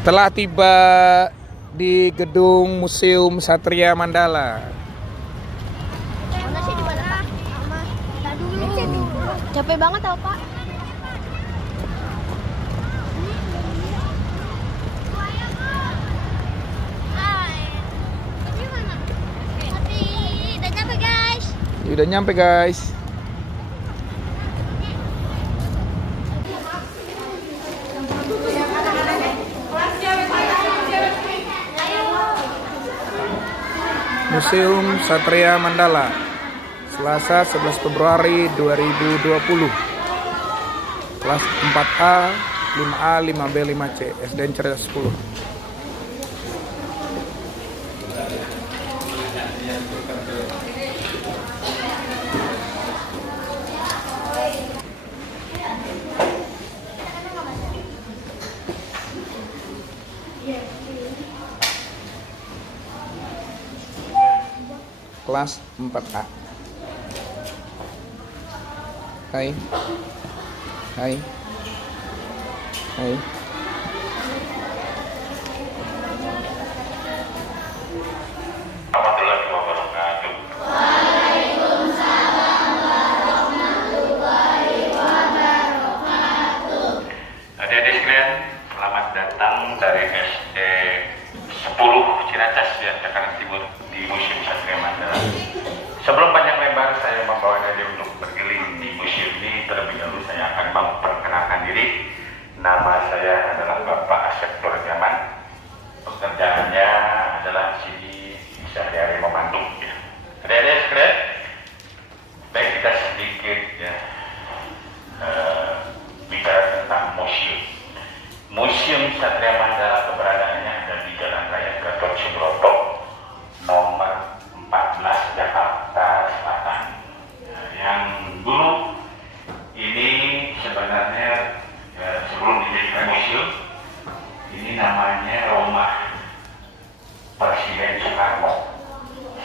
Telah tiba di gedung Museum Satria Mandala. Mana sih di mana Pak? Kita dulu. Capek banget tau Pak. Udah nyampe guys. Museum Satria Mandala, Selasa 11 Februari 2020. Kelas 4A, 5A, 5B, 5C, SDN Cerdas 10. Kelas 4A. Hai. Hai. Hai. Warahmatullahi wabarakatuh. Adik-adik sekalian, selamat datang dari SD 10 Ciracas ya, Jakarta Timur di Museum Satria Mandala. Sebelum panjang lebar saya membawa adik untuk berkeliling di museum ini, terlebih dahulu saya akan memperkenalkan diri. Nama saya adalah Bapak Asep Turjaman. Pekerjaannya adalah sini sehari-hari memandu ya. Adik-adik sekalian, baik kita sedikit ya bicara tentang museum. Museum Satria Mandala keberadaannya ada di Jalan Raya Gatot Subroto nomor 14 Jakarta Selatan. Yang dulu ini sebenarnya sebelum dijadikan museum, ini namanya rumah Presiden Soekarno.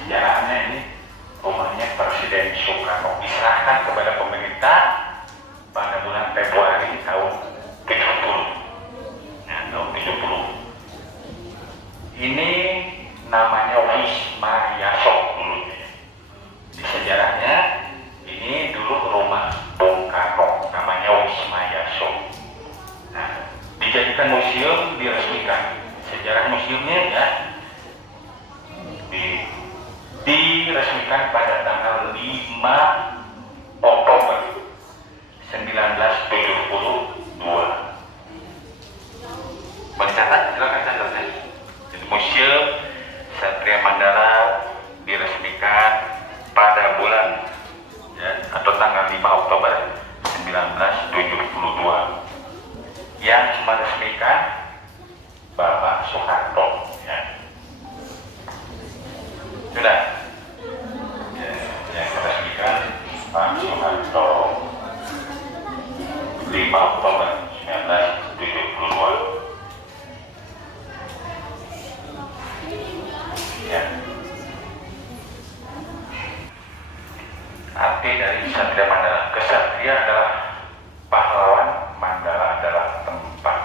Sejarahnya ini rumahnya Presiden Soekarno diserahkan kepada pemerintah pada bulan Februari tahun 70. Nah, tahun 70. Ini namanya Wisma Yasok dulu. Di sejarahnya ini dulu rumah Bung Karno, namanya Wisma Yasok. Nah, dijadikan museum, diresmikan. Sejarah museumnya ya diresmikan pada tanggal 5 Oktober 1972. Mencatat, silakan catat ya. Jadi Museum Satria Mandala diresmikan pada bulan ya, atau tanggal 5 Oktober 1972. Yang meresmikan Bapak Soeharto ya. Sudah ya, yang meresmikan Pak Soeharto 5 Oktober 1972. Ya. Arti dari Satria Mandala, kesatria adalah pahlawan, Mandala adalah tempat.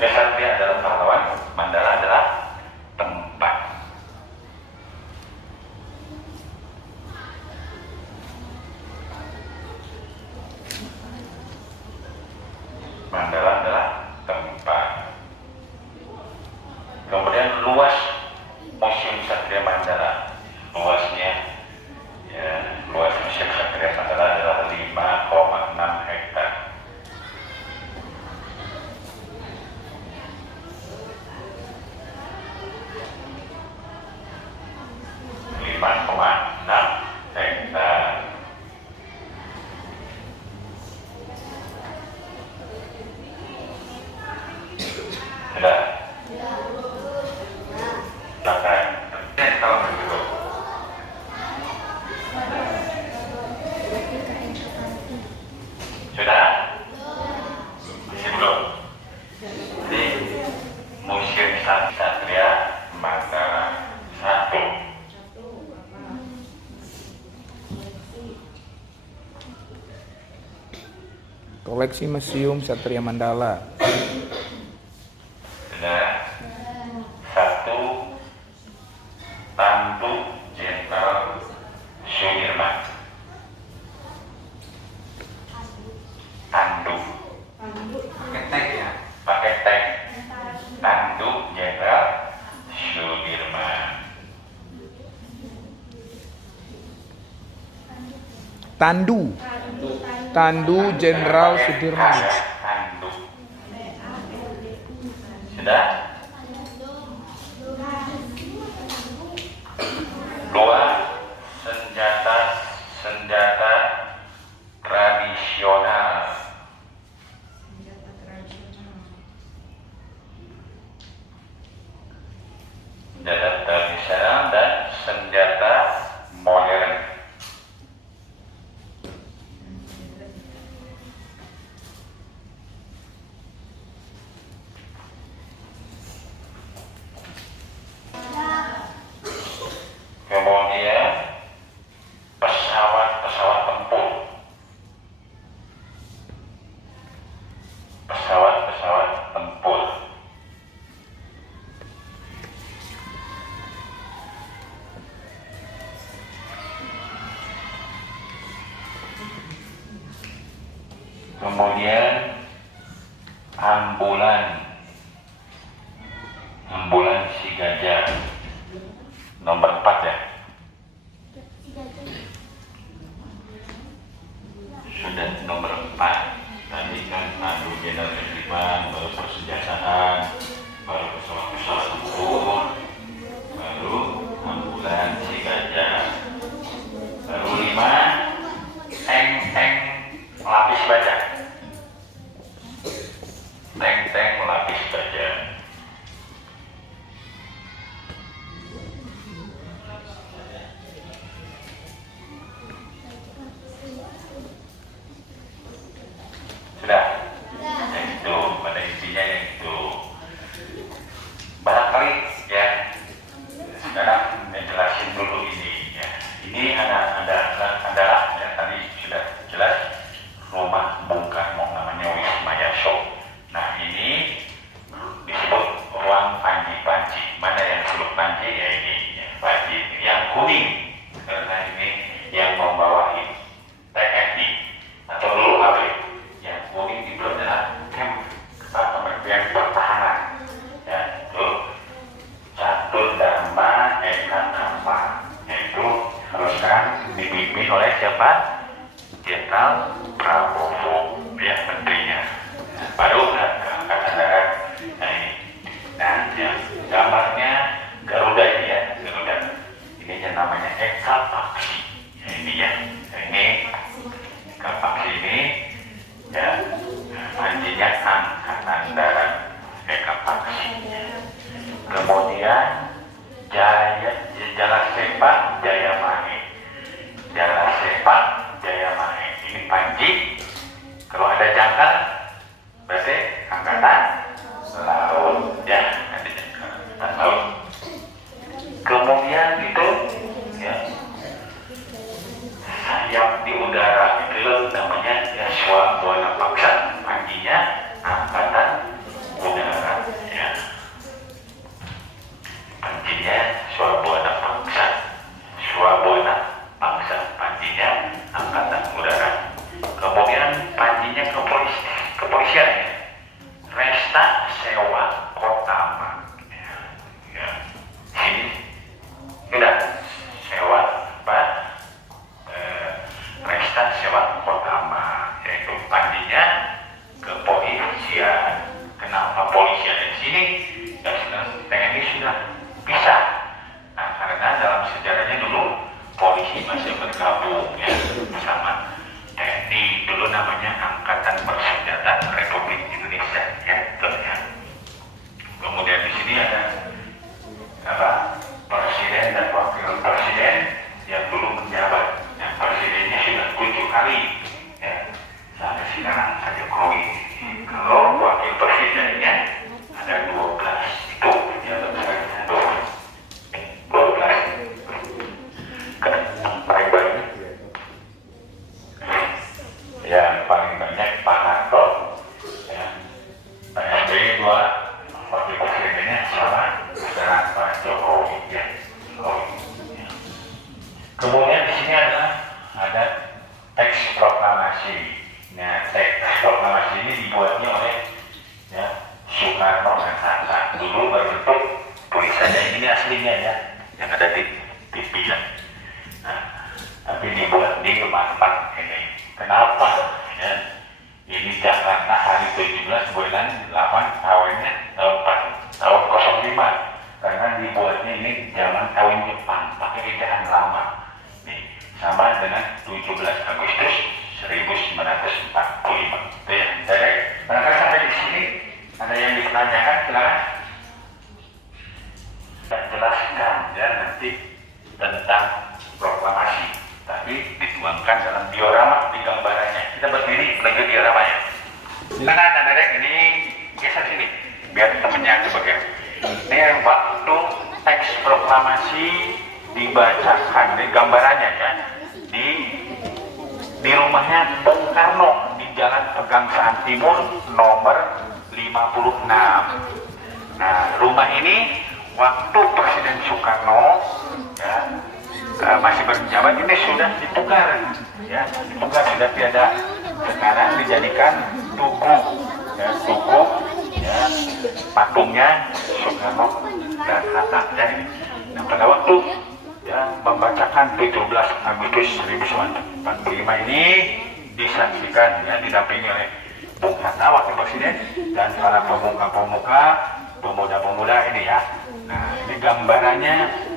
Kesatria adalah pahlawan, Mandala adalah tempat. Mandala adalah tempat. Kemudian luas Museum Satria Mandala, luasnya ya, luas Museum Satria Mandala adalah 5,6 hektar. Sudah? Silakan. Kalau begitu. Sudah? Masih belum? Di Museum Satria Mandala 1. Koleksi Museum Satria Mandala. Tandu. Tandu Jenderal Sudirman. Tandu. Sudah? Dua, senjata tradisional. Senjata tradisional dan senjata modern. Kemudian pesawat tempur. Pesawat tempur. Kemudian ambulan si gajah. Nomor 4 ya. Sudah nomor 4. Tadi kan tandu Jenderal Sudirman, baru persenjataan, baru pesawat tempur, baru ambulan si gajah, baru 5 tank lapis baja. Tank lapis baja. Sudah? Yang itu, pada intinya yang itu. Barangkali ya, sekarang menjelasin dulu ini ya. Ini ada ya, tadi sudah jelas rumah Bung Karno namanya Wisma Yaso. Nah ini disebut ruang Panji. Mana yang disebut Panji? Ya ini ya, Panji yang kuning karena ini yang membawahi TNI atau dulu apa itu? Yang kuning itu adalah Kementerian Pertahanan. Ya itu Catur Dharma Eka Kampa. Itu harus sekarang dipimpin oleh siapa? Jenderal Prabowo, ya menterinya. Baru ke Angkatan Darat. Nah ini. Nah yang gambarnya Garuda ini ya, Garuda. Ini yang namanya Eka Paksi. Ya, ini ya. Ini Eka Paksi ini ya. Panjinya Angkatan Darat Eka Paksi. Kemudian Jala Sepak Jayamani. Ini Panji. Kalau ada jangkar berarti Angkatan Laut ya, nanti Angkatan Laut. Kemudian itu ya sayap di udara itu namanya ya Swabwana Paksa. Panjinya Angkatan Udara ya. Panjinya Swabwana Paksa. Panjinya Angkatan Udara. Kemudian panjinya kepolisian ya. Resta Sewa Kotama. Ya. Sini sudah sewa apa? Resta Sewa Kotama, yaitu panjinya kepolisian. Kenapa polisian di sini? Ya sudah TNI sudah bisa. Nah karena dalam sejarahnya dulu polisi masih bergabung ya bersama TNI, dulu namanya Angkatan Bersenjata Republik Indonesia ya, betul ya. Kemudian di sini ada apa? Presiden dan wakil presiden yang dulu menjabat. Yang presidennya sudah 7 kali ya, sampai sekarang saja Jokowi. Kalau wakil presidennya ada 12 itu ya, 12. ini zaman kawin Jepang, pakai ejaan lama. Nih, sama dengan 17 Agustus 1945. Itu ya. Jadi, barangkali sampai di sini ada yang dipertanyakan, silakan. Saya jelaskan ya nanti tentang proklamasi, tapi dituangkan dalam diorama di gambarannya. Kita berdiri lagi dioramanya. Silakan anak-anak, ini geser sini biar temennya kebagian. Ini waktu teks proklamasi dibacakan, ini gambarannya ya, di rumahnya Bung Karno di Jalan Pegangsaan Timur nomor 56. Nah, rumah ini waktu Presiden Soekarno ya, masih berjabat ini sudah ditukar ya, ditukar, sudah tiada. Sekarang dijadikan tugu ya, tugu ya, patungnya Soekarno dan Hatta ya. Nah, pada waktu ya membacakan 17 Agustus 1945 ini disaksikan ya, didampingi oleh Bung Hatta wakil presiden dan para pemuka-pemuka, pemuda-pemuda ini ya. Nah, ini gambarannya.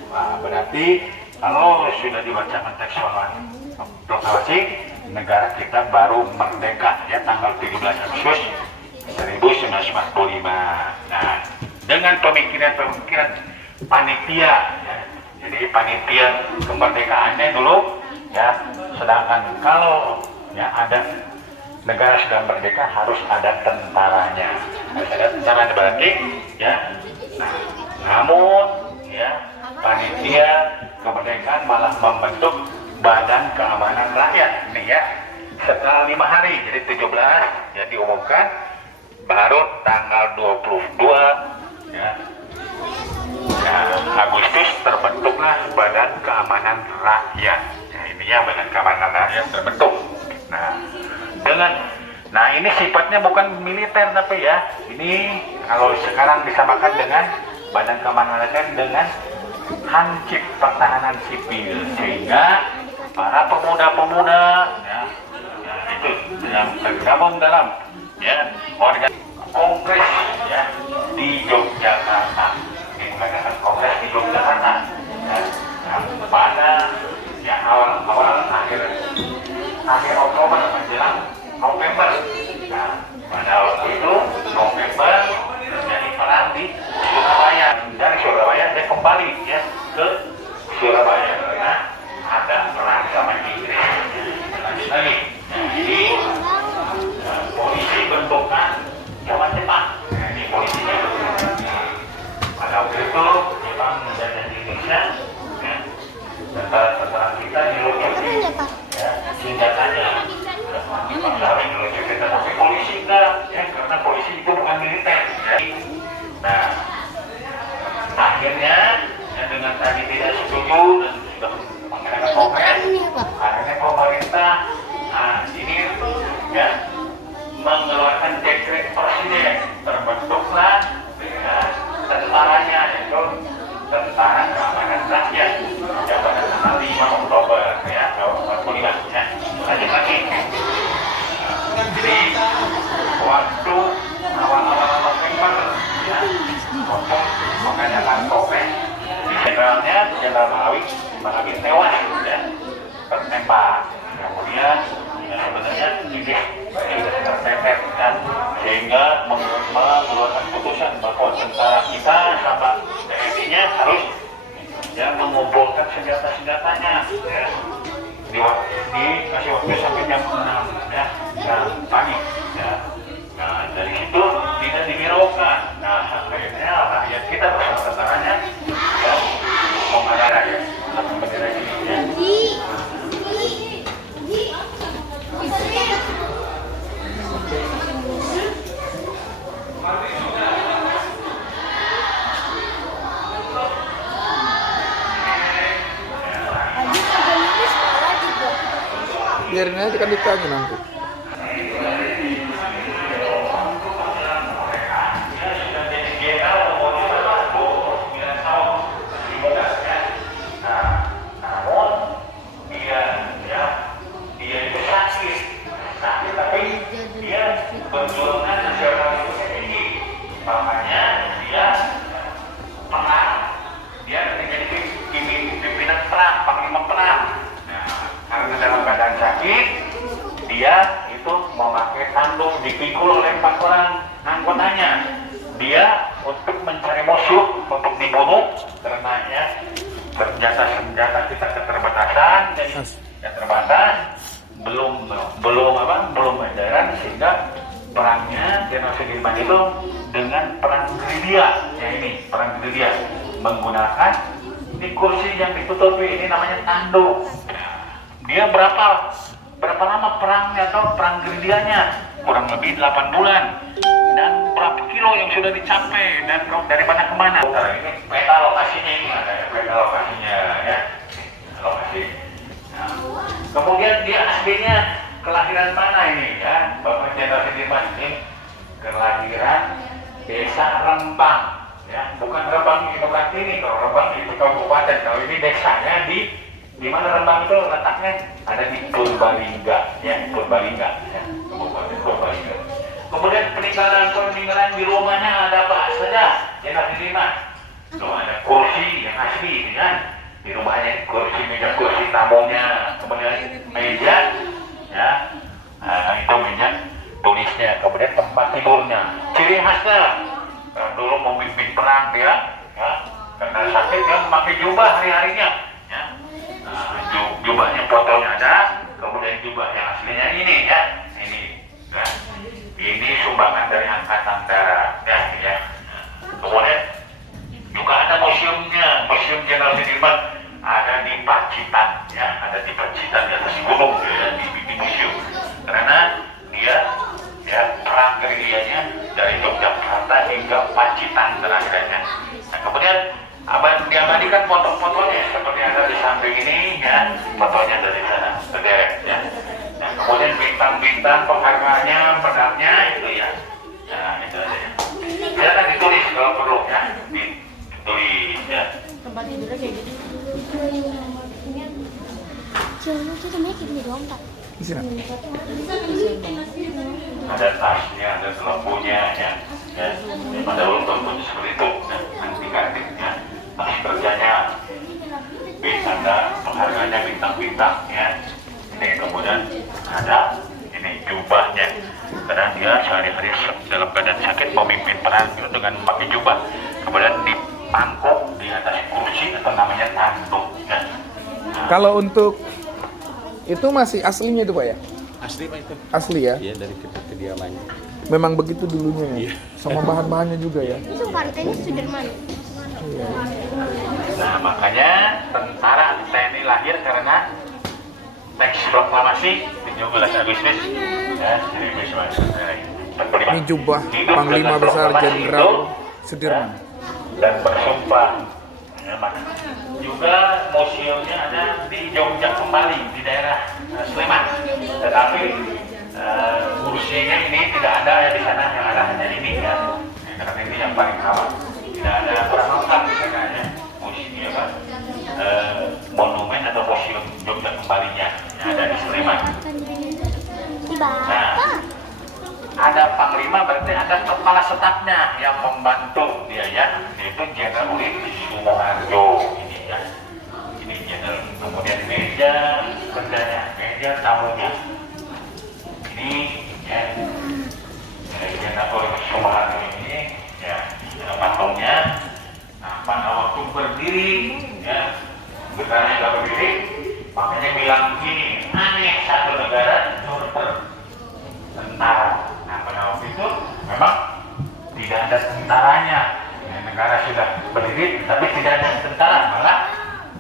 Nah, berarti kalau sudah dibacakan teks proklamasi, negara kita baru merdeka ya, tanggal 17 Agustus 1945. Nah, dengan pemikiran panitia ya, jadi panitia kemerdekaannya dulu ya, sedangkan kalau ya ada negara sudah merdeka harus ada tentaranya, harus ada tentaranya berarti ya. Nah, namun ya panitia kemerdekaan malah membentuk Badan Keamanan Rakyat ini ya, setelah 5 hari, jadi 17 ya diumumkan, baru tanggal 22 ya, Agustus terbentuklah Badan Keamanan Rakyat. Nah, ini ya Badan Keamanan Rakyat terbentuk. Nah ini sifatnya bukan militer tapi ya, ini kalau sekarang disamakan dengan Badan Keamanan Rakyat dengan Hansip Pertahanan Sipil, sehingga para pemuda-pemuda ya, itu yang tergabung dalam ya organ kongres ya di Yogyakarta, mengadakan kongres di Yogyakarta ya, pada ya awal akhir Oktober menjelang November. Nah, pada waktu itu November terjadi perang di Surabaya. Dari Surabaya dia kembali ya ke Surabaya karena ada perang sama Inggris. Lagi, jadi polisi bentukan zaman Jepang. Nah, ini polisinya. Pada waktu itu Jepang menjajah Indonesia. Ya, tentara kita dilucuti ya, senjatanya. Harus dilucuti kita, tapi polisi enggak ya, karena polisi itu bukan militer. Ya. Nah, akhirnya ya, dengan tadi tidak setuju dan sudah mengadakan kongres, akhirnya pemerintah ini ya mengeluarkan dekret presiden, terbentuklah ya, tentaranya, yaitu Tentara Keamanan Rakyat ya, pada tanggal 5 Oktober ya, 45 ya. Lanjut lagi. Jadi waktu awal-awal November ya, untuk mengadakan kongres, generalnya Jenderal Malawi tewas ya, tertembak. Kemudian ya, sebenarnya ini sudah tertembak ya, sehingga mengeluarkan putusan bahwa tentara kita sama TNI-nya harus ya mengumpulkan senjata-senjatanya ya, dikasih waktu sampai jam 6 ya, pagi ya. Nah, dari situ tidak dihiraukan. Nah, akhirnya rakyat kita bersama tentaranya ya, mengarah ya, bendera ini ya. Biarin aja kan ditanya nanti. Perjuangan nasionalisme tinggi, makanya dia menang, dia sakit, dia itu memakai tanduk dipikul oleh 4 orang anggotanya. Dia untuk mencari musuh untuk dibunuh karena ya senjata kita keterbatasan, jadi ya terbatas, belum modern, sehingga perangnya Jenderal Sudirman itu dengan perang gerilya. Ya ini perang gerilya menggunakan ini kursi yang ditutupi, ini namanya tanduk. Dia berapa lama perangnya atau perang gerilyanya? Kurang lebih 8 bulan. Dan berapa kilo yang sudah dicapai dan dari mana ke mana? Ini peta lokasinya, ini ada ya, peta lokasinya ya. Lokasi. Nah, kemudian dia aslinya kelahiran mana ini ya? Bapak Jenderal Sudirman ini kelahiran Desa Rembang ya, bukan Rembang itu berarti ini, kalau Rembang itu kabupaten, kalau ini desanya di mana Rembang itu letaknya ada di Purbalingga ya, Purbalingga ya, Kabupaten Purbalingga. Kemudian peninggalan di rumahnya ada apa saja? Jenderal Sudirman. Tuh ada kursi yang asli ini kan di rumahnya, meja kursi tamunya, kemudian meja ya, itu meja tulisnya, kemudian tempat tidurnya. Ciri khasnya dulu memimpin perang dia ya, karena sakit dia memakai jubah hari-harinya ya. Jubahnya fotonya ada, kemudian jubah yang aslinya ini ya, ini ya. Ini sumbangan dari Angkatan Darat ya. Kemudian juga ada museumnya, Museum Jenderal Sudirman ada di Pacitan ya, ada di Pacitan di atas gunung ya, di museum. Karena dia ya perang gerilyanya dari Yogyakarta hingga Pacitan terakhirnya. Nah, kemudian diabadikan foto-fotonya seperti ada di samping ini ya, fotonya dari sana berderet ya. Nah, kemudian bintang-bintang penghargaannya, pedangnya itu ya. Nah, itu aja ya. Silakan ditulis kalau perlu ya, ditulis ya. Tempat tidurnya kayak gitu. Jangan kita make it doang tak. Ada tasnya, ada lampunya ya. Pada untuk seperti itu. Anti-antik ya. Tas kerjanya, bintang penghargaannya bintang-bintang ya. Ini kemudian ada ini jubahnya, karena dia sehari-hari dalam keadaan sakit memimpin perang itu dengan memakai jubah, kemudian dipangkuk di atas kursi atau namanya tanduk ya. Nah, Kalau untuk itu masih aslinya itu Pak ya? Asli Pak itu. Asli ya? Iya, dari kediamannya. Memang begitu dulunya ya? Iya. Sama bahan-bahannya juga ya? Itu partainya Sudirman. Iya. nah makanya tentara TNI lahir karena teks proklamasi 17 Agustus ya, 1945. Ini jubah Hidup Panglima dengan Besar proklamasi Jenderal itu, Sudirman. dan bersumpah ya, juga museumnya ada di Jogja kembali di daerah Sleman, tetapi kursinya ini tidak ada ya di sana, yang ada hanya ini ya, karena ini yang paling awal, tidak ada kurang lengkap di sana ya, museum apa, monumen atau museum Jogja kembalinya yang ada di Sleman. Nah, ada panglima berarti ada kepala stafnya yang membantu dia ya, yaitu Jenderal Sumoharjo ini ya. Ini Jenderal, kemudian meja kerjanya, meja tamunya. Ini ya, Jenderal Sumoharjo ini ya, patungnya. Nah, pada waktu berdiri ya, bertanya nggak berdiri, makanya bilang gini, aneh satu negara tentara. Nah, pada waktu itu memang tidak ada tentaranya. Ya, negara sudah berdiri, tapi tidak ada tentara. Malah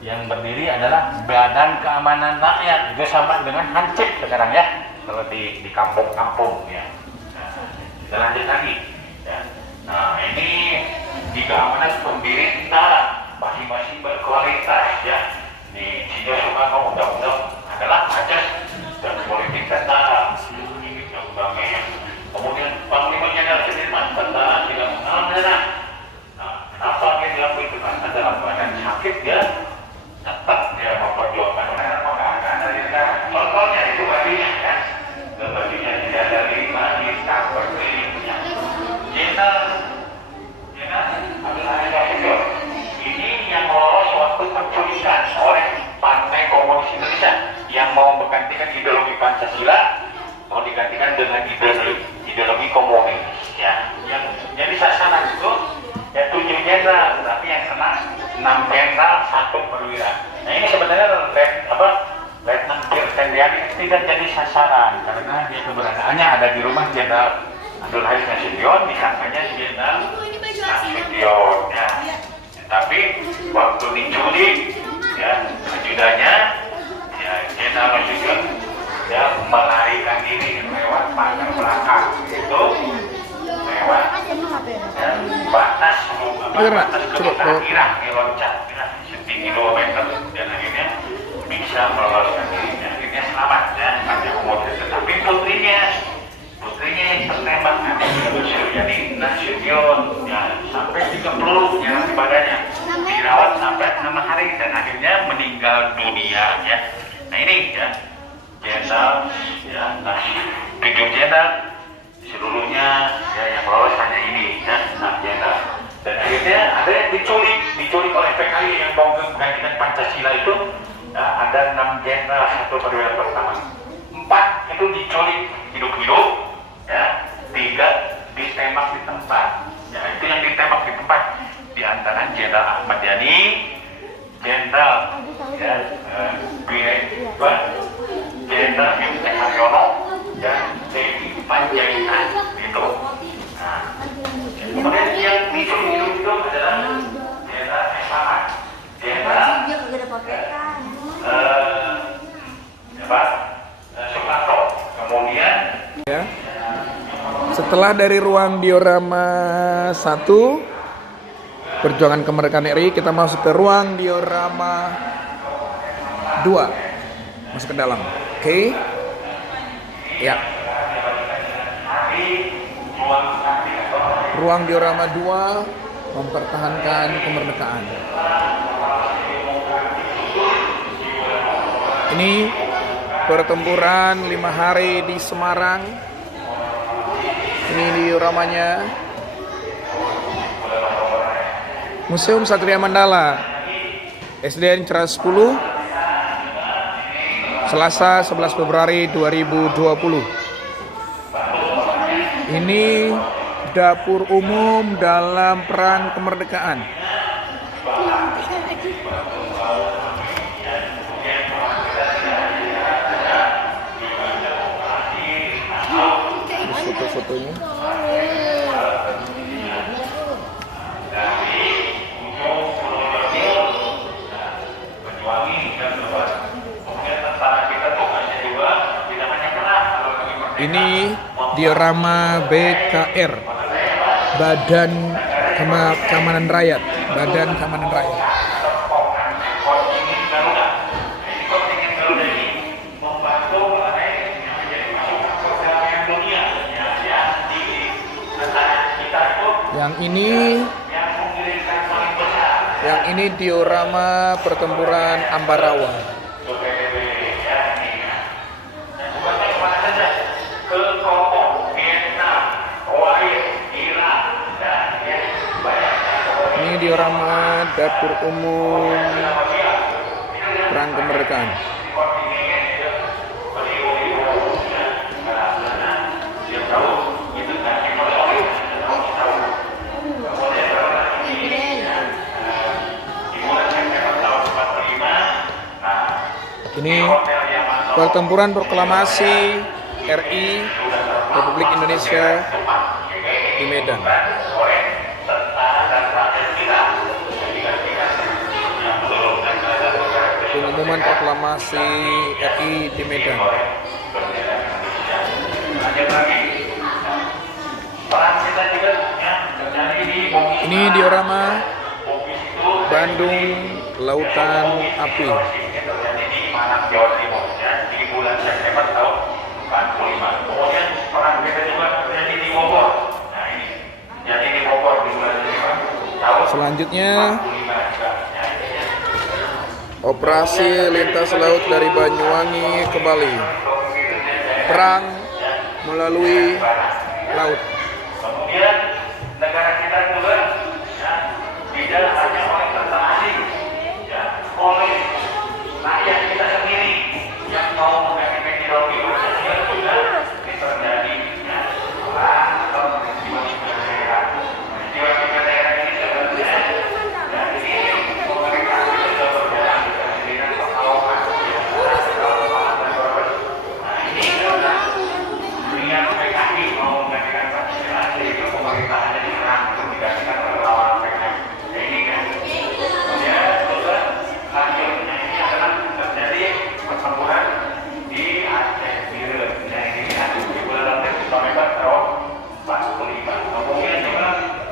yang berdiri adalah Badan Keamanan Rakyat. Itu sama dengan Hansip sekarang ya, kalau di kampung-kampung ya. Nah, kita lanjut lagi. Ya. Nah, ini di keamanan pendiri tentara masing-masing berkualitas ya. Di Insinyur Soekarno undang-undang adalah ajas dan politik tentara. Ini undang-undangnya. Kemudian Panglima Jenderal Sudirman tentara tidak mengenal darah. Nah, kenapa dia dilakukan itu? Karena dalam keadaan sakit dia tetap dia memperjuangkan penghargaan dari negara. Contohnya itu bajunya ya. Bajunya tidak dari bintang berdiri. Jenderal Abdul Halim Wahyudi menggantikan ideologi Pancasila, mau digantikan dengan ideologi komunis. Ya, yang jadi sasaran itu ya 7 jenderal, tapi yang kena 6 jenderal, 1 perwira. Nah ini sebenarnya Letnan Firtendian tidak jadi sasaran karena dia keberadaannya ada di rumah Jenderal Abdul Haris Nasution, disangkanya Jenderal Nasution. Ya. Tapi waktu diculik, ya ajudannya, ya Jenderal Nasution ya melarikan diri lewat pagar belakang itu lewat ya, batas kedutaan Irak diloncat setinggi 2 meter dan akhirnya bisa meloloskan dirinya, akhirnya selamat ya pada umur. Tetapi putrinya yang tertembak jadi Nasution ya sampai 3 peluru yang di badannya, dirawat sampai 6 hari dan akhirnya meninggal dunia ya. Nah ini ya jenderal ya 7 jenderal seluruhnya ya yang lolos hanya ini ya 6 jenderal. Dan akhirnya ada yang diculik oleh PKI yang mau menggantikan Pancasila itu ya, ada 6 jenderal, 1 perwira pertama, 4 itu diculik hidup-hidup ya, 3 ditembak di tempat ya, itu yang ditembak di tempat di antara Jenderal Ahmad Yani, Jenderal ya Jenderal M.T. Haryono dan Dewi Panjaitan itu. Nah, kemudian yang diculik itu adalah Jenderal Esmahan, Jenderal Soekarno. Kemudian Ya. Setelah dari ruang diorama 1 Perjuangan Kemerdekaan RI, kita masuk ke ruang diorama 2. Masuk ke dalam. Oke. Ya. Ruang diorama 2 mempertahankan kemerdekaan. Ini pertempuran 5 hari di Semarang. Ini dioramanya. Museum Satria Mandala, SDN Ceras 10, Selasa 11 Februari 2020. Ini dapur umum dalam perang kemerdekaan. Foto-fotonya. Ini diorama BKR, Badan Keamanan Rakyat, Badan Keamanan Rakyat. Yang ini diorama pertempuran Ambarawa. Ini diorama dapur umum perang kemerdekaan. Ini pertempuran proklamasi RI Republik Indonesia di Medan. Pengumuman proklamasi RI di Medan. Ini diorama Bandung Lautan Api. Jawa Timur ya, di bulan September tahun 45. Kemudian perang kita juga terjadi di Bogor. Nah ini jadi di Bogor di bulan September tahun. Selanjutnya operasi lintas laut dari Banyuwangi ke Bali. Perang melalui laut. Kemudian negara kita juga ya, tidak hanya oleh tentara asing ya, oleh rakyat kita sendiri yang mau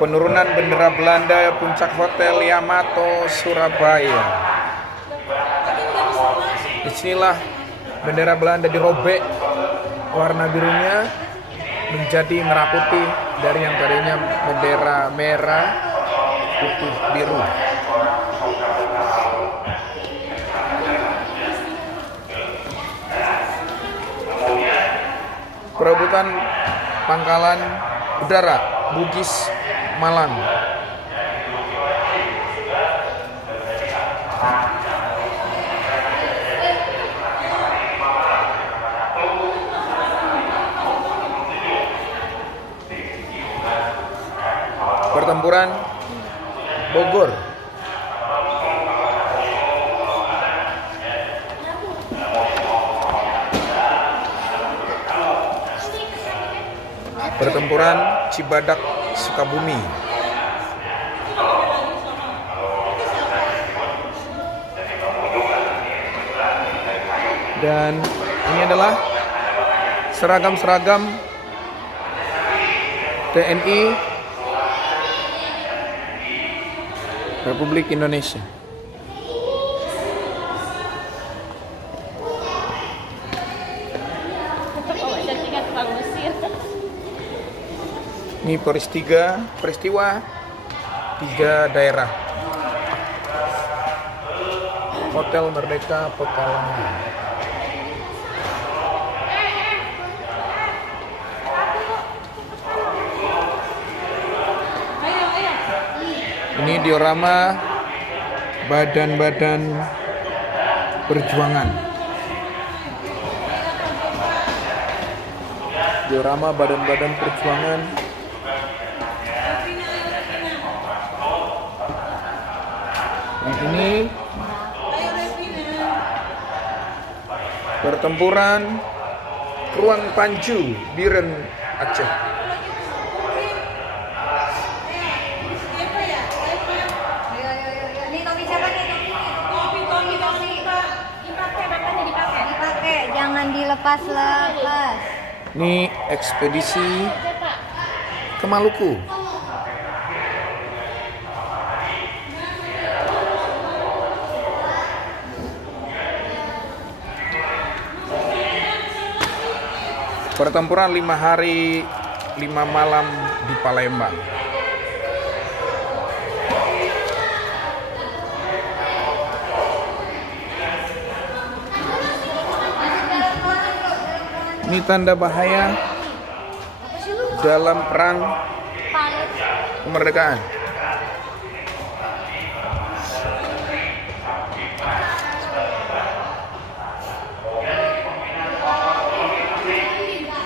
penurunan bendera Belanda puncak Hotel Yamato Surabaya. Disinilah bendera Belanda dirobek warna birunya menjadi merah putih dari yang tadinya bendera merah putih biru. Perebutan pangkalan udara Bugis Malang. Pertempuran Bogor. Pertempuran Cibadak Sukabumi. Dan ini adalah seragam-seragam TNI Republik Indonesia. Ini peristiwa 3 daerah. Hotel Merdeka Pekalongan. Ini diorama badan-badan perjuangan. Diorama badan-badan perjuangan. Ini pertempuran Ruang Panju, Biren, Aceh. Jangan dilepas-lepas. Ini ekspedisi ke Maluku. Pertempuran 5 hari 5 malam di Palembang. Ini tanda bahaya dalam perang kemerdekaan.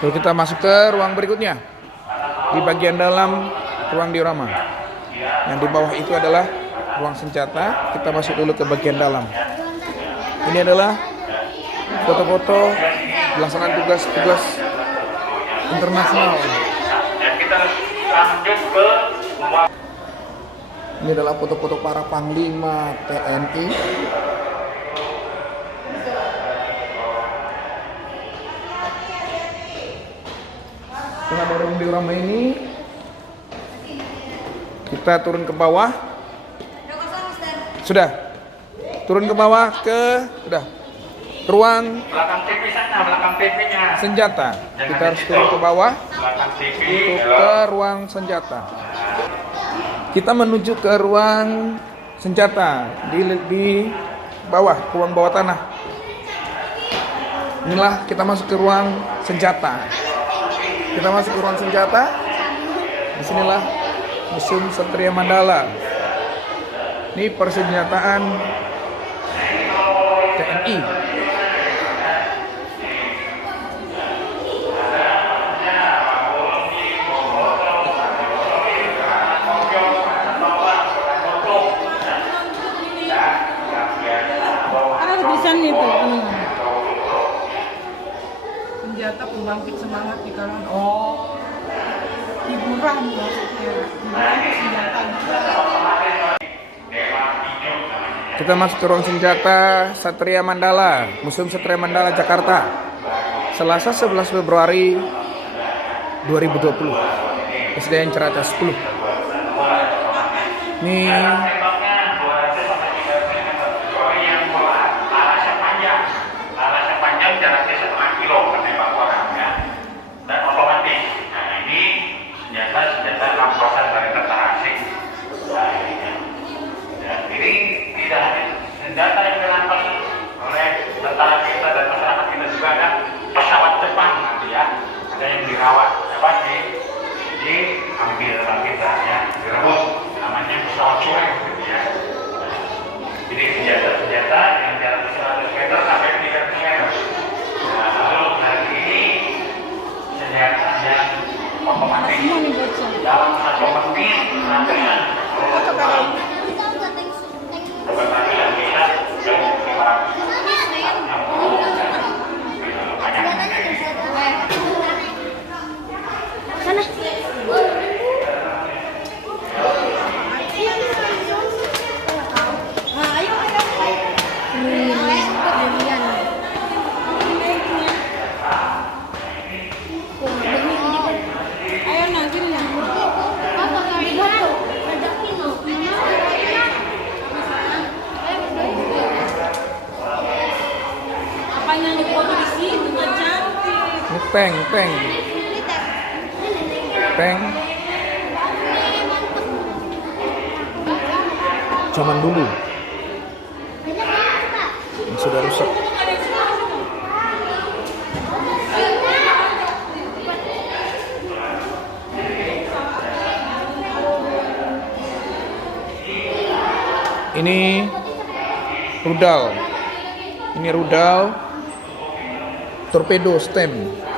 Lalu kita masuk ke ruang berikutnya. Di bagian dalam ruang diorama. Yang di bawah itu adalah ruang senjata. Kita masuk dulu ke bagian dalam. Ini adalah foto-foto pelaksanaan tugas-tugas internasional. Ini adalah foto-foto para panglima TNI. Setelah dari ruang diorama ini, kita turun ke bawah. Sudah. Turun ke bawah sudah. Ruang Belakang TV sana, belakang TV-nya. senjata. Kita harus turun ke bawah Belakang TV. untuk ke ruang senjata. Kita menuju ke ruang senjata di bawah, ruang bawah tanah. Inilah kita masuk ke ruang senjata. Kita masuk ke ruang senjata. Disinilah Museum Satria Mandala. Ini persenjataan TNI. Ada tulisannya itu. Senjata pembangkit semangat di kalangan. Oh, hiburan maksudnya. Hiburan senjata. Kita masuk ke ruang senjata Satria Mandala, Museum Satria Mandala Jakarta. Selasa 11 Februari 2020. SDN Ciracas 10. Ini tembaknya 200 sampai 300 meter. Kecuali yang bola lalasnya panjang. Lalasnya panjang jaraknya 1,5 kilo menembak orang ya. Dan otomatis. Nah ini senjata rampasan dari tentara asing. Nah ini ya. Ya, ini tidak hanya senjata yang dirampas oleh tentara kita dan masyarakat kita juga ada pesawat Jepang nanti ya. Ada yang dirawat, apa diambil sama kita ya, direbut. Namanya pesawat cuek gitu ya. Jadi senjata yang jarak 100 meter sampai 300 meter. Nah, lalu hari ini senjata yang otomatis dalam 1 menit ratusan bisa jauh 500. Sana. Ayo nantinya. Apa yang dipoto di sini nggak cantik. ini tank zaman dulu yang sudah rusak. Ini rudal torpedo stem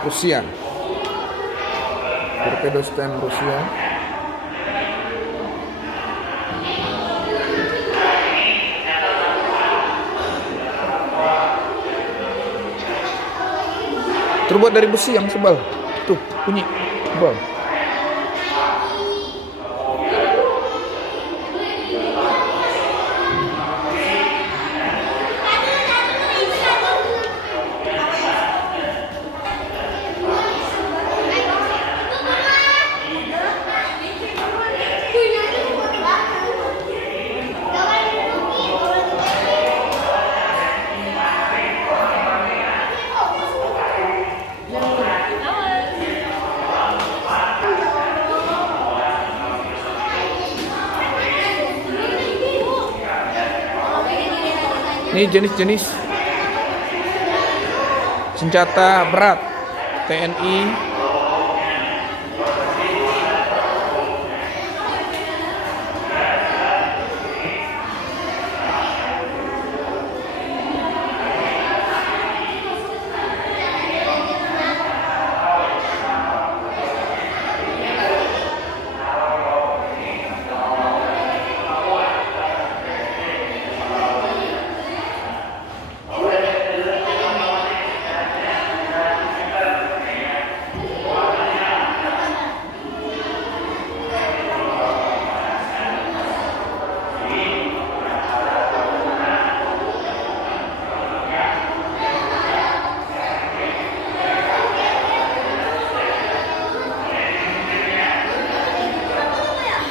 Rusia. Terbuat dari besi yang sebal. Tuh, bunyi sebal. Ini jenis-jenis senjata berat TNI.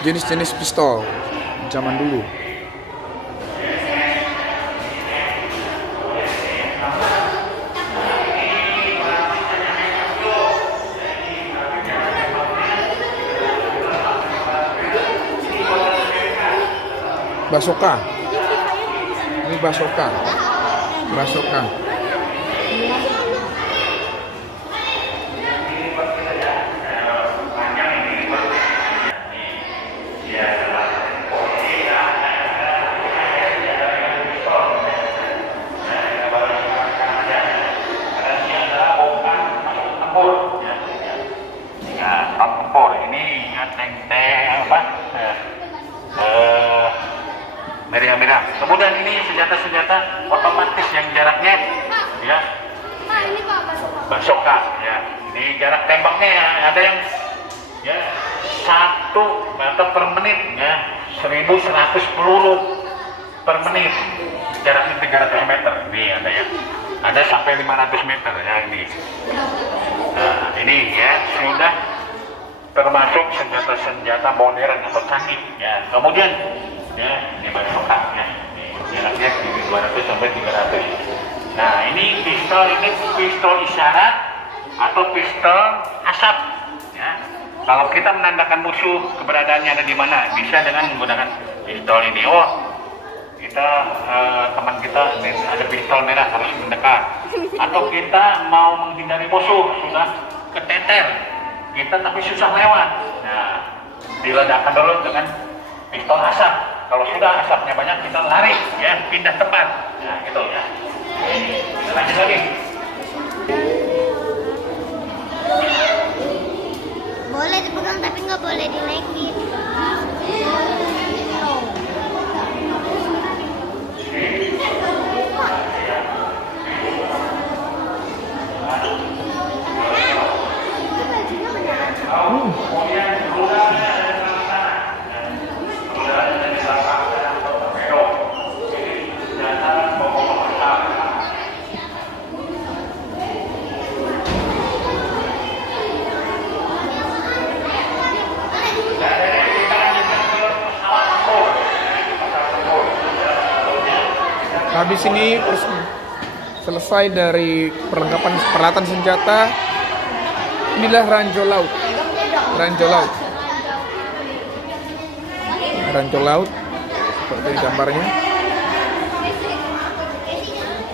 Jenis-jenis pistol zaman dulu. Basoka. Ini basoka. Meriah-meriah. Kemudian ini senjata-senjata otomatis yang jaraknya ya basoka ya. Ini jarak tembaknya ya, ada yang ya 1 meter per menit ya, 1100 peluru per menit, jaraknya 300 meter. Ini ada ya, ada sampai 500 meter ya ini. Nah, ini ya sudah termasuk senjata-senjata modern atau canggih. Ya, kemudian ya ini bazoka ya, jaraknya 200 sampai 300. Nah ini pistol isyarat atau pistol asap. Ya. Kalau kita menandakan musuh keberadaannya ada di mana, bisa dengan menggunakan pistol ini. Oh, kita teman kita ada pistol merah harus mendekat. Atau kita mau menghindari musuh sudah keteter, kita tapi susah lewat. Nah, diledakkan dulu dengan pistol asap. Kalau sudah asapnya banyak kita lari, ya pindah tempat. Nah, gitu ya. Lanjut lagi. Boleh dipegang tapi nggak boleh dinaikin. Habis ini selesai dari peralatan senjata. Inilah ranjau laut. Ranjau laut seperti gambarnya.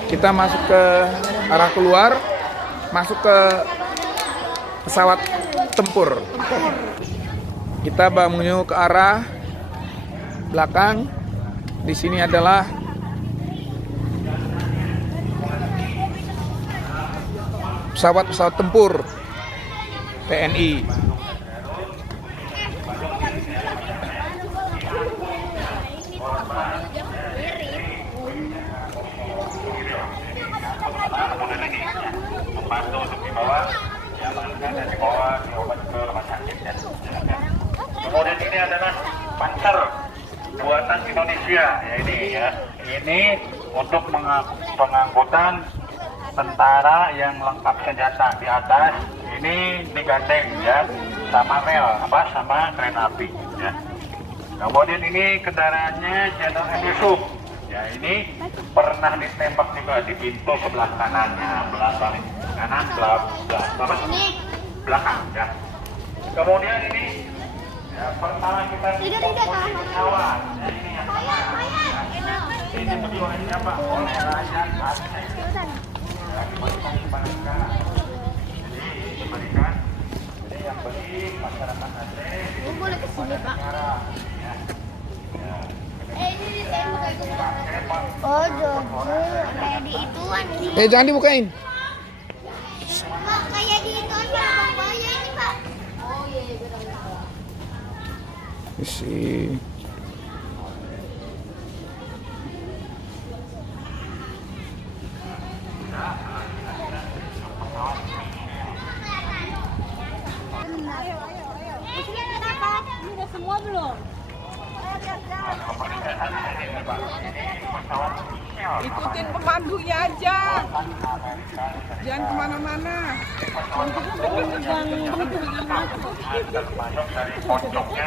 Kita masuk ke arah keluar, masuk ke pesawat tempur. Kita menuju ke arah belakang. Di sini adalah pesawat tempur TNI. Membantu untuk dibawa, diamankan dan dibawa diobat ke rumah sakit. Kemudian ini adalah panser buatan Indonesia. Ya ini ya, ini untuk pengangkutan tentara yang lengkap senjata. Di atas ini digandeng ya sama sama kereta api ya. Kemudian ini kendaraannya Jenderal M. Yusuf. Ya ini pernah ditembak juga di pintu sebelah kanannya, belakang ya. Kemudian ini ya, pertama kita komponen pesawat. Ya, ini yang pertama. Ini perjuangan siapa? Oleh Raja Aceh. Ya, diberikan kepada negara. Jadi diberikan. Jadi yang beli masyarakat Aceh. Boleh kesini Pak. Ya. Oh, jogo kayak di ituan nih. Jangan dibukain. Pak, kayak di ituan Pak. Banyak ini Pak. Oh iya, Isi. Udah semua belum? Ikutin pemandunya aja, jangan kemana-mana. Termasuk dari pojoknya,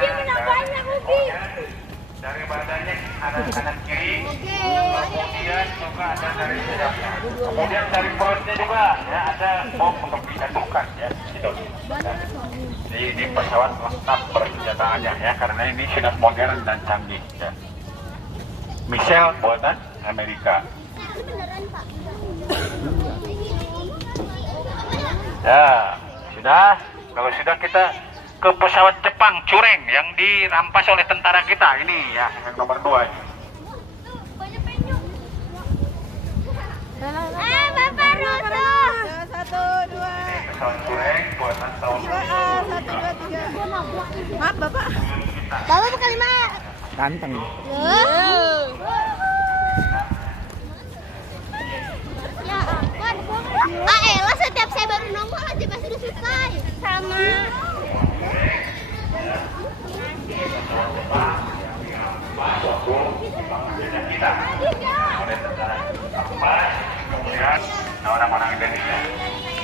dari badannya kanan kiri, kemudian juga ada dari sayapnya, kemudian dari perutnya juga ya ada bom untuk dijatuhkan ya. Gitu. Jadi ini pesawat lengkap persenjataannya ya, karena ini sudah modern dan canggih ya. Missile buatan Amerika. Ya, sudah. Kalau sudah kita ke pesawat Jepang Cureng yang dirampas oleh tentara kita. Ini ya, yang nomor 2 ini. Bapak Ruto. 1, 2, Pesawat Cureng buatan tahun 1, 2, 3. Maaf Bapak. Bapak bukan 5. Ganteng. Ya ampun. Elah setiap saya baru nongol aja pasti udah selesai. Sama. Kemudian orang-orang Indonesia.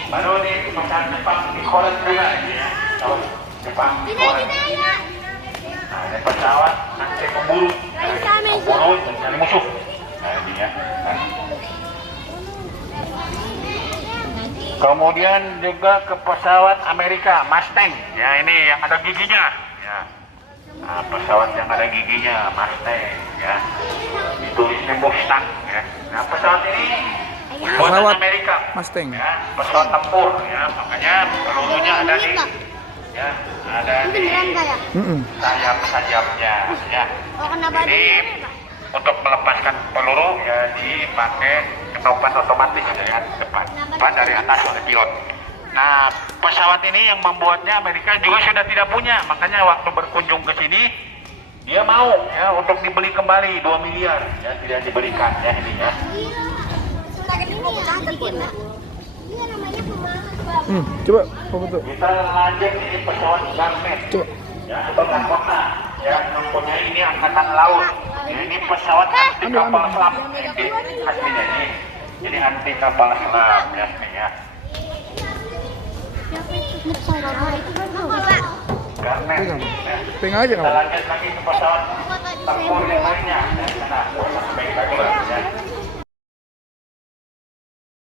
Baru di perusahaan Jepang di Korea juga ya. Tahun Jepang Korea. Nah, ini pesawat anti pemburu, pemburu mencari musuh. Nah, ini ya. Nah. Kemudian juga ke pesawat Amerika Mustang, ya ini yang ada giginya, ya. Nah, pesawat yang ada giginya Mustang, ya. Ditulisnya Mustang, ya. Nah, pesawat ini buatan Pesawat Amerika, Mustang. ya, pesawat tempur, ya. Makanya pelurunya ada di, ya, ada di sayap-sayapnya, ya. Oh, kena Jadi untuk melepaskan peluru ya dipakai knopan otomatis ya depan dari atas oleh pilot. Nah, pesawat ini yang membuatnya Amerika juga sudah tidak punya, makanya waktu berkunjung ke sini dia mau ya untuk dibeli kembali 2 miliar ya, tidak diberikan ya ini ya. Coba foto. Kita lanjut ini pesawat Garmet. Coba. Ya, bukan kota yang mempunyai ini angkatan laut. Ya, ini pesawat anti kapal selam. Ini aslinya ini. Jadi anti kapal selam ya ini ya. Garmet. Ya. Pegang aja Kita kamu. lanjut lagi ke pesawat tempur yang lainnya. Ya, sana. Baik lagi ya.